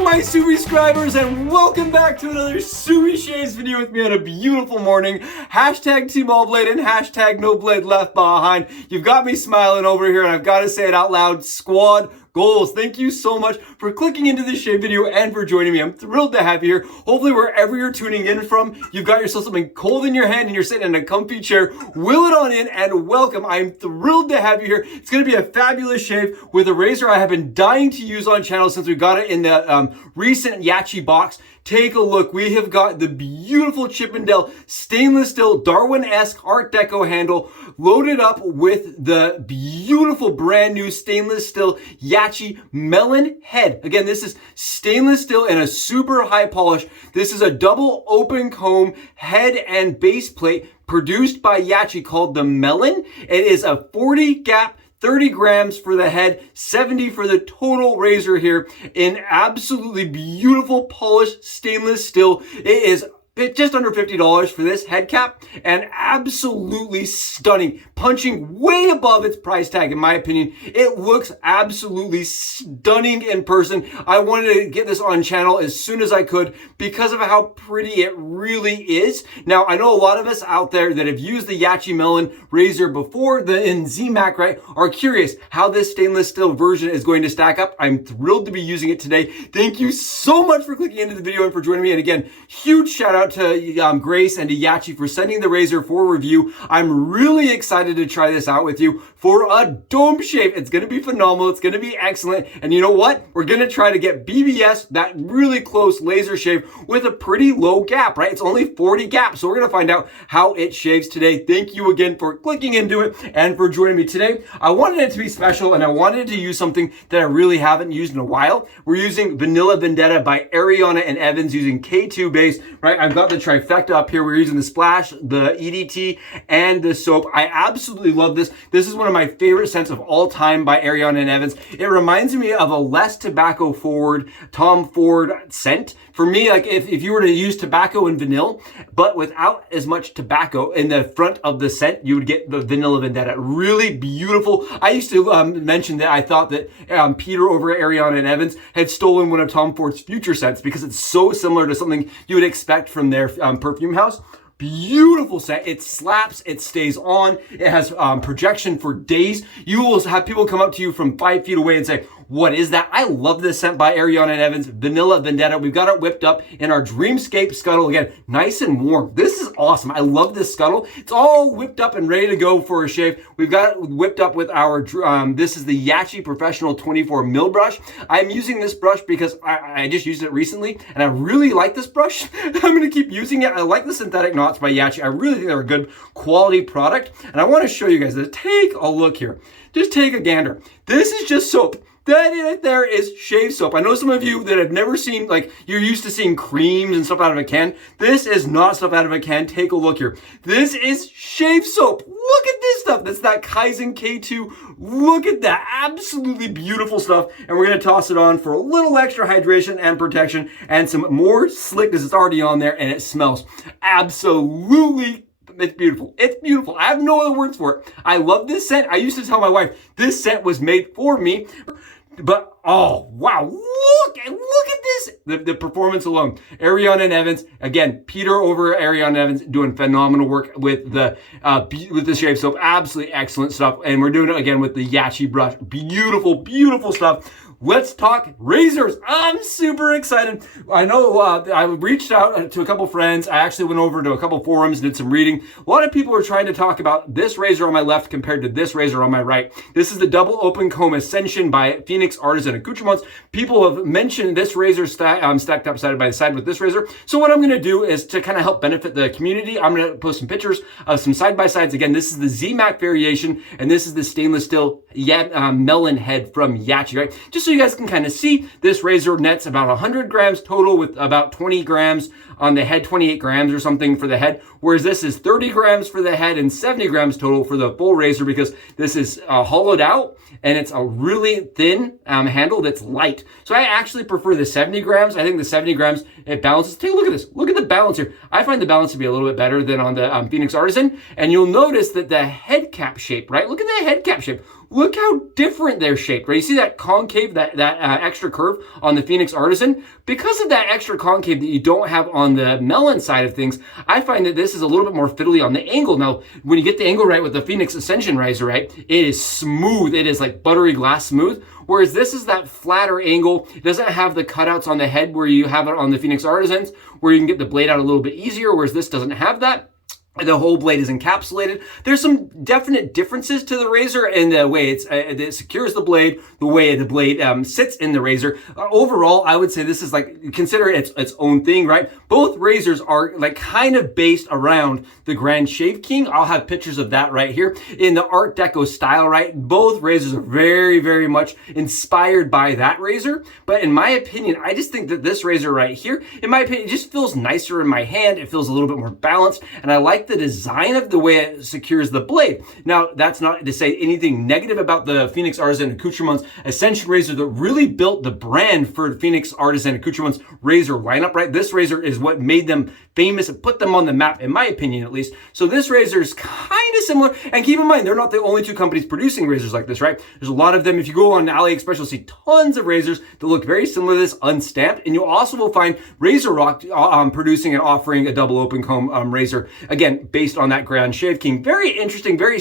morning, my subscribers, and welcome back to another SubiShaves video with me on a beautiful morning. Hashtag Team All Blade and hashtag No Blade Left Behind. You've got me smiling over here, and I've got to say it out loud. Squad goals. Thank you so much for clicking into this shave video and for joining me. I'm thrilled to have you here. Hopefully, wherever you're tuning in from, you've got yourself something cold in your hand and you're sitting in a comfy chair. Will it on in and welcome. I'm thrilled to have you here. It's going to be a fabulous shave with a razor I have been dying to use on channel since we got it in the recent Yaqi box. Take a look. We have got the beautiful Chippendale stainless steel Darwin-esque Art Deco handle loaded up with the beautiful brand new stainless steel Yaqi MELLON head. Again, this is stainless steel and a super high polish. This is a double open comb head and base plate produced by Yaqi called the MELLON. It is a 40 gap, 30 grams for the head, 70 for the total razor here in absolutely beautiful polished stainless steel. It is just under $50 for this head cap and absolutely stunning, punching way above its price tag in my opinion. It looks absolutely stunning in person. I wanted to get this on channel as soon as I could because of how pretty it really is. Now, I know a lot of us out there that have used the Yaqi MELLON razor before in ZMAC, right, are curious how this stainless steel version is going to stack up. I'm thrilled to be using it today. Thank you so much for clicking into the video and for joining me. And again, huge shout out to Grace and to Yaqi for sending the razor for review. I'm really excited to try this out with you for a dome shave. It's going to be phenomenal. It's going to be excellent. And you know what? We're going to try to get BBS, that really close laser shave with a pretty low gap, right? It's only 40 gaps. So we're going to find out how it shaves today. Thank you again for clicking into it and for joining me today. I wanted it to be special and I wanted to use something that I really haven't used in a while. We're using Vanilla Vendetta by Ariana and Evans using K2 base, right? I've got the trifecta up here. We're using the splash, the EDT, and the soap. I absolutely love this. This is one of my favorite scents of all time by Ariana and Evans. It reminds me of a less tobacco forward Tom Ford scent. For me, like if you were to use tobacco and vanilla, but without as much tobacco in the front of the scent, you would get the Vanilla Vendetta. Really beautiful. I used to mention that I thought that Peter over at Ariana and Evans had stolen one of Tom Ford's future scents because it's so similar to something you would expect from their perfume house. Beautiful scent. It slaps. It stays on. It has projection for days. You will have people come up to you from 5 feet away and say, what is that? I love this scent by Ariana and Evans, Vanilla Vendetta. We've got it whipped up in our Dreamscape scuttle. Again, nice and warm. This is awesome. I love this scuttle. It's all whipped up and ready to go for a shave. We've got it whipped up with our, this is the Yaqi Professional 24 mil brush. I'm using this brush because I just used it recently and I really like this brush. I'm going to keep using it. I like the synthetic knots by Yaqi. I really think they're a good quality product. And I want to show you guys this. Take a look here. Just take a gander. This is just soap. That right there is shave soap. I know some of you that have never seen, like, you're used to seeing creams and stuff out of a can. This is not stuff out of a can. Take a look here. This is shave soap. Look at this stuff. That's that Kaizen K2. Look at that. Absolutely beautiful stuff. And we're going to toss it on for a little extra hydration and protection and some more slickness. It's already on there and it smells absolutely. It's beautiful. It's beautiful. I have no other words for it. I love this scent. I used to tell my wife, this scent was made for me. But, oh, wow. Look at this. The performance alone. Ariana and Evans. Again, Peter over Ariana and Evans doing phenomenal work with the shave soap. Absolutely excellent stuff. And we're doing it again with the Yaqi brush. Beautiful, beautiful stuff. Let's talk razors. I'm super excited. I know I reached out to a couple friends. I actually went over to a couple forums, did some reading. A lot of people are trying to talk about this razor on my left compared to this razor on my right. This is the double open comb Ascension by Phoenix Artisan Accoutrements. People have mentioned this razor stacked up side by side with this razor. So what I'm going to do is to kind of help benefit the community, I'm going to post some pictures of some side by sides. Again, this is the ZMAC variation, and this is the stainless steel MELLON head from Yaqi, right? Just so you guys can kind of see, this razor nets about 100 grams total with about 20 grams on the head, 28 grams or something for the head, whereas this is 30 grams for the head and 70 grams total for the full razor because this is hollowed out and it's a really thin handle that's light. So I actually prefer the 70 grams. I think the 70 grams, it balances. Take a look at this. Look at the balance here. I find the balance to be a little bit better than on the Phoenix Artisan. And you'll notice that the head cap shape, right? Look at the head cap shape. look how different they're shaped, right? You see that concave, that extra curve on the Phoenix Artisan? Because of that extra concave that you don't have on the MELLON side of things, I find that this is a little bit more fiddly on the angle. Now, when you get the angle right with the Phoenix Accession Razor, right, it is smooth. It is like buttery glass smooth. Whereas this is that flatter angle. It doesn't have the cutouts on the head where you have it on the Phoenix Artisans, where you can get the blade out a little bit easier, whereas this doesn't have that. The whole blade is encapsulated. There's some definite differences to the razor in the way it secures the blade, the way the blade sits in the razor. Overall, I would say this is like, consider it its own thing, right? Both razors are like kind of based around the Grand Shave King. I'll have pictures of that right here in the Art Deco style, right? Both razors are very, very much inspired by that razor. But in my opinion, I just think that this razor right here, in my opinion, it just feels nicer in my hand. It feels a little bit more balanced, and I like the design of the way it secures the blade. Now, that's not to say anything negative about the Phoenix Artisan Accoutrements Ascension razor that really built the brand for Phoenix Artisan Accoutrements razor lineup, right? This razor is what made them famous and put them on the map, in my opinion, at least. So this razor is kind of similar, and keep in mind, they're not the only two companies producing razors like this, right? There's a lot of them. If you go on AliExpress, you'll see tons of razors that look very similar to this, unstamped, and you also will find Razor Rock producing and offering a double open comb razor, again, based on that Grand Shave King. Very interesting, very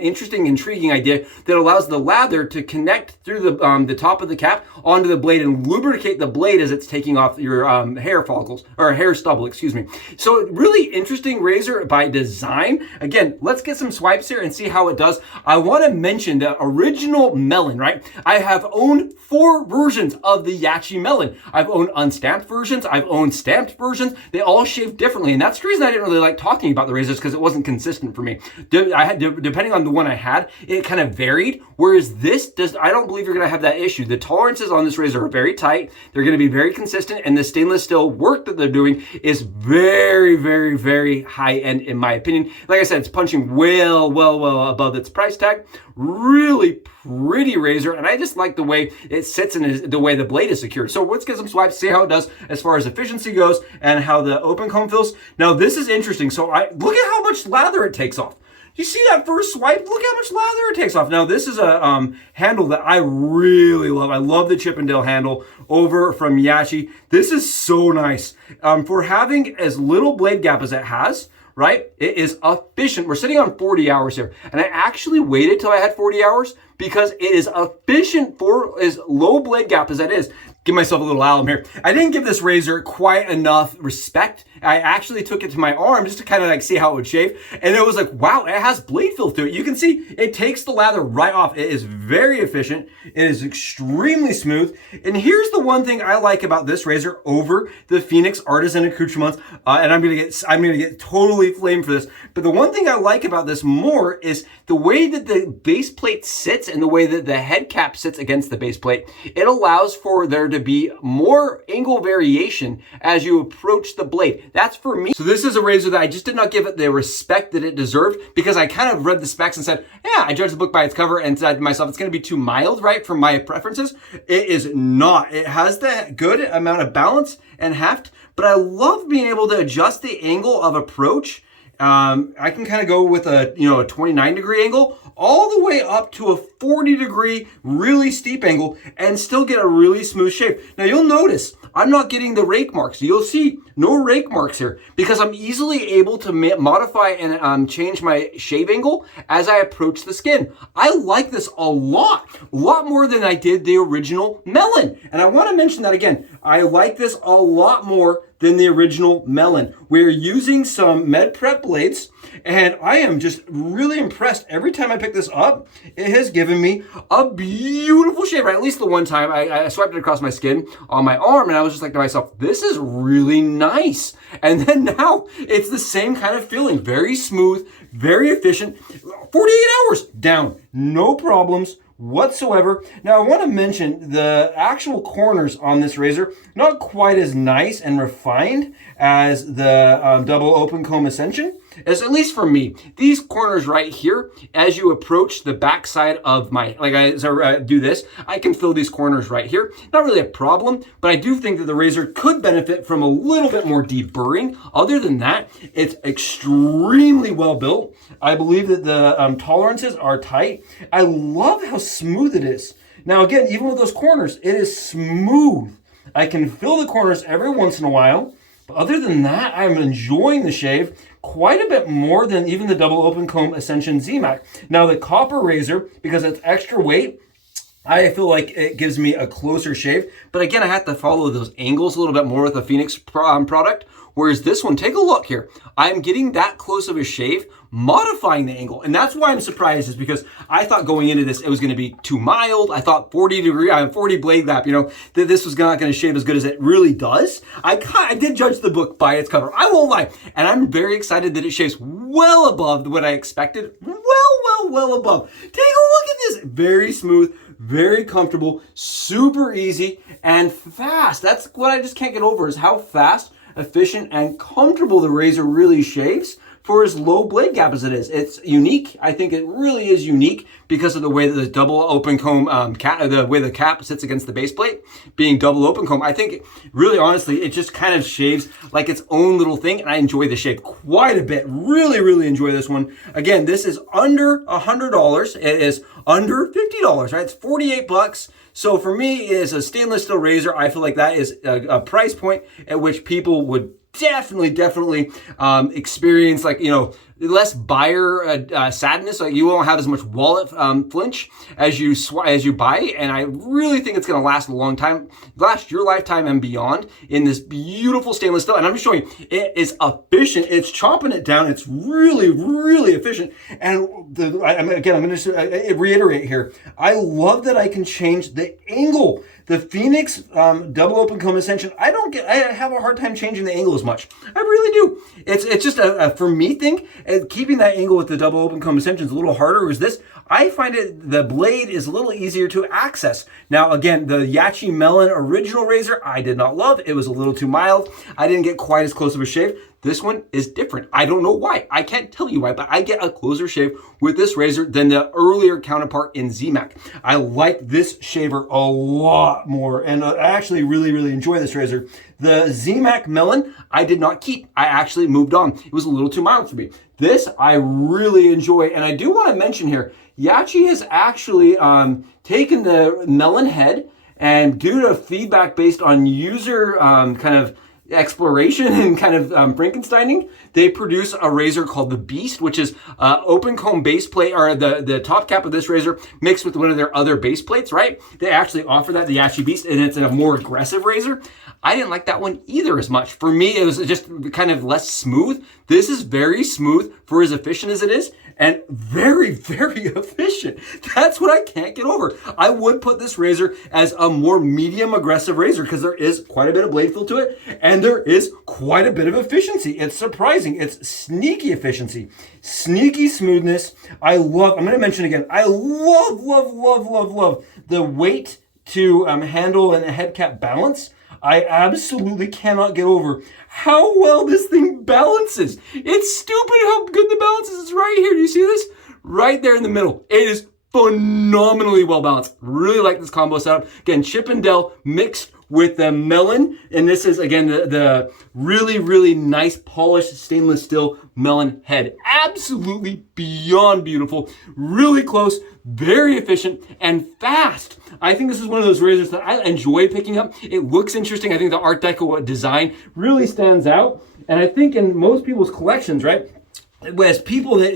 interesting, intriguing idea that allows the lather to connect through the top of the cap onto the blade and lubricate the blade as it's taking off your hair follicles, or hair stubble, excuse me. So really interesting razor by design. Again, let's get some swipes here and see how it does. I want to mention the original MELLON, right? I have owned 4 versions of the Yaqi MELLON. I've owned unstamped versions. I've owned stamped versions. They all shave differently, and that's the reason I didn't really like talking about the razors, because it wasn't consistent for me. Depending on the one I had, it kind of varied. Whereas this does, I don't believe you're going to have that issue. The tolerances on this razor are very tight. They're going to be very consistent, and the stainless steel work that they're doing is very, very, very high end, in my opinion. Like I said, it's punching well above its price tag. Really pretty razor, and I just like the way it sits and the way the blade is secured. So let's get some swipes, see how it does as far as efficiency goes and how the open comb feels. Now this is interesting. So look at how much lather it takes off. You see that first swipe? Look how much lather it takes off. Now this is a handle that I really love. I love the Chippendale handle over from Yaqi. This is so nice. For having as little blade gap as it has, right? It is efficient. We're sitting on 40 hours here, and I actually waited till I had 40 hours because it is efficient for as low blade gap as that is. Give myself a little alum here. I didn't give this razor quite enough respect. I actually took it to my arm just to kind of like see how it would shave, and it was like, wow, it has blade feel to it. You can see it takes the lather right off. It is very efficient. It is extremely smooth. And here's the one thing I like about this razor over the Phoenix Artisan Accoutrements, and I'm gonna get totally flamed for this. But the one thing I like about this more is the way that the base plate sits and the way that the head cap sits against the base plate. It allows for there to be more angle variation as you approach the blade. That's for me. So this is a razor that I just did not give it the respect that it deserved, because I kind of read the specs and said, yeah, I judged the book by its cover and said to myself, it's going to be too mild, right, for my preferences. It is not. It has the good amount of balance and heft, but I love being able to adjust the angle of approach. I can kind of go with a 29-degree angle all the way up to a 40-degree really steep angle and still get a really smooth shave. Now you'll notice I'm not getting the rake marks. You'll see no rake marks here because I'm easily able to modify and change my shave angle as I approach the skin. I like this a lot more than I did the original MELLON. And I want to mention that again. I like this a lot more than the original MELLON. We're using some Med Prep blades, and I am just really impressed. Every time I pick this up, it has given me a beautiful shave. Right? At least the one time I swiped it across my skin on my arm, and I was just like to myself, this is really nice. And then now it's the same kind of feeling. Very smooth, very efficient. 48 hours down, no problems whatsoever. Now I want to mention the actual corners on this razor, not quite as nice and refined as the double open comb Ascension. as at least for me, these corners right here, as you approach the back side of my, as I do this, I can fill these corners right here. Not really a problem, but I do think that the razor could benefit from a little bit more deburring. Other than that, it's extremely well built. I believe that the tolerances are tight. I love how smooth it is. Now again, even with those corners, it is smooth. I can fill the corners every once in a while. But other than that, I'm enjoying the shave quite a bit more than even the double open comb Ascension ZMAC. Now the copper razor, because it's extra weight, I feel like it gives me a closer shave. But again, I have to follow those angles a little bit more with the Phoenix product. Whereas this one, take a look here. I'm getting that close of a shave, modifying the angle. And that's why I'm surprised, is because I thought going into this, it was going to be too mild. I thought 40 blade gap, that this was not going to shave as good as it really does. I did judge the book by its cover. I won't lie. And I'm very excited that it shaves well above what I expected. Well above. Take a look at this. Very smooth, very comfortable, super easy, and fast. That's what I just can't get over, is how fast, efficient, and comfortable the razor really shaves for as low blade gap as it is. It's unique. I think it really is unique because of the way that the double open comb the way the cap sits against the base plate, being double open comb. I think really, honestly, it just kind of shaves like its own little thing, and I enjoy the shave quite a bit. Really enjoy this one. Again, this is under $100. It is under $50, right? It's 48 bucks. So for me, as a stainless steel razor, I feel like that is a price point at which people would definitely experience, like, less buyer sadness. Like, you won't have as much wallet flinch as you buy, and I really think it's going to last a long time, last your lifetime and beyond, in this beautiful stainless steel. And I'm just showing you, it is efficient. It's chopping it down. It's really efficient. And I'm going to reiterate here. I love that I can change the angle. The Phoenix double open comb Ascension, I have a hard time changing the angle as much. I really do. It's just a for me thing. Keeping that angle with the double open comb Ascension is a little harder. Whereas this, I find the blade is a little easier to access. Now again, the Yaqi MELLON original razor, I did not love. It was a little too mild. I didn't get quite as close of a shave. This one is different. I don't know why. I can't tell you why, but I get a closer shave with this razor than the earlier counterpart in ZMAC. I like this shaver a lot more, and I actually really enjoy this razor. The ZMAC MELLON, I did not keep. I actually moved on. It was a little too mild for me. This, I really enjoy, and I do want to mention here, Yaqi has actually taken the MELLON head, and due to feedback based on user kind of exploration and kind of Frankensteining, they produce a razor called the Beast, which is open comb base plate, or the top cap of this razor mixed with one of their other base plates, right? They actually offer that, the Yaqi Beast, and it's a more aggressive razor. I didn't like that one either as much. For me, it was just kind of less smooth. This is very smooth for as efficient as it is, and very efficient. That's what I can't get over. I would put this razor as a more medium aggressive razor because there is quite a bit of blade feel to it, and there is quite a bit of efficiency. It's surprising. It's sneaky efficiency, sneaky smoothness. I'm going to mention again, I love the weight to handle and head cap balance. I absolutely cannot get over how well this thing balances. It's stupid how good the balance is. It's right here. Do you see this? Right there in the middle. It is phenomenally well balanced. Really like this combo setup. Again, Chippendale mixed with the MELLON, and this is again the really nice polished stainless steel MELLON head. Absolutely beyond beautiful, really close, very efficient, and fast. I think this is one of those razors that I enjoy picking up. It looks interesting. I think the Art Deco design really stands out, and I think in most people's collections, right, as people that,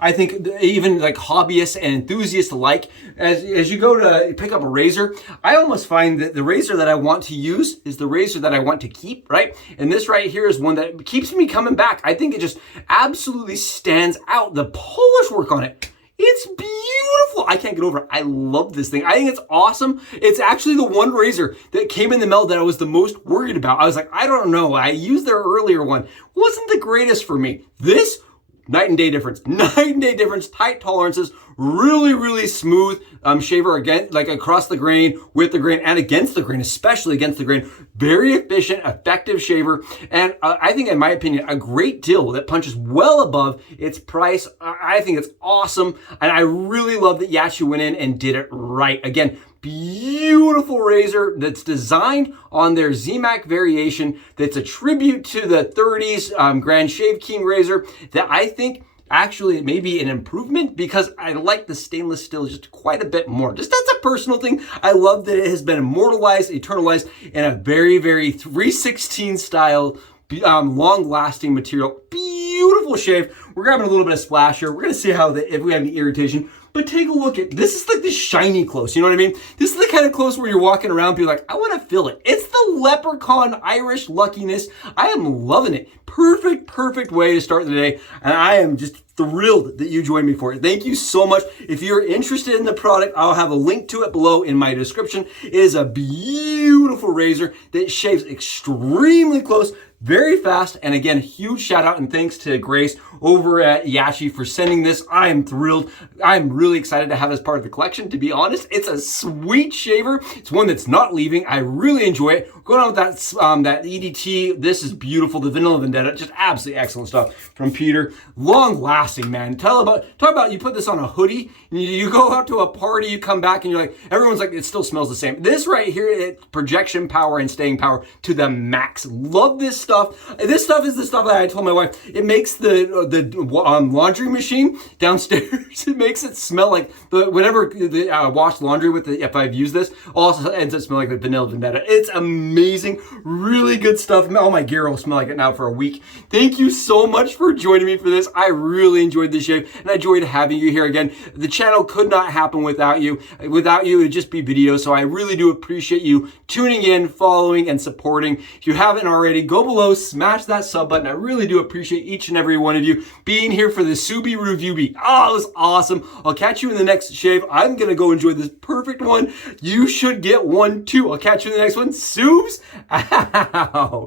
I think even like hobbyists and enthusiasts alike, as you go to pick up a razor, I almost find that the razor that I want to use is the razor that I want to keep, right? And this right here is one that keeps me coming back. I think it just absolutely stands out. The polish work on it, it's beautiful. I can't get over it. I love this thing. I think it's awesome. It's actually the one razor that came in the mail that I was the most worried about. I was like, I don't know. I used their earlier one. Wasn't the greatest for me. This, night and day difference. Night and day difference, tight tolerances, really, really smooth shaver, again, like across the grain, with the grain, and against the grain, especially against the grain. Very efficient, effective shaver, and I think, in my opinion, a great deal that punches well above its price. I think it's awesome, and I really love that Yaqi went in and did it right. Again, beautiful razor that's designed on their ZMAC variation, that's a tribute to the 30s Grand Shave King razor, that I think actually it may be an improvement, because I like the stainless steel just quite a bit more. Just that's a personal thing. I love that it has been immortalized, eternalized in a very, very 316 style, long-lasting material. Beautiful shave. We're grabbing a little bit of splash here. We're gonna see how if we have any irritation. But take a look at this. Is like the shiny close, you know what I mean? This is the kind of close where you're walking around, be like, I want to feel it. It's the leprechaun Irish luckiness. I am loving it. Perfect way to start the day, and I am just thrilled that you joined me for it. Thank you so much. If you're interested in the product, I'll have a link to it below in my description. It is a beautiful razor that shaves extremely close, very fast, and again, huge shout out and thanks to Grace over at Yaqi for sending this. I am thrilled. I'm really excited to have this part of the collection. To be honest, it's a sweet shaver. It's one that's not leaving. I really enjoy it. Going on with that EDT, this is beautiful. The Vanilla Vendetta, just absolutely excellent stuff from Peter. Long lasting, man. Talk about you put this on a hoodie, and you go out to a party, you come back, and you're like, everyone's like, it still smells the same. This right here, it's projection power and staying power to the max. Love this stuff. This stuff is the stuff that I told my wife. It makes the laundry machine downstairs, it makes it smell like whenever the wash laundry with if I've used this, also ends up smelling like the Vanilla Vendetta. It's amazing, really good stuff. All my gear will smell like it now for a week. Thank you so much for joining me for this. I really enjoyed this shave, and I enjoyed having you here again. The channel could not happen without you. Without you, it'd just be video. So I really do appreciate you tuning in, following, and supporting. If you haven't already, go below, smash that sub button. I really do appreciate each and every one of you being here for the Subi review beat. Oh, it was awesome. I'll catch you in the next shave. I'm gonna go enjoy this perfect one. You should get one too. I'll catch you in the next one. Subs out.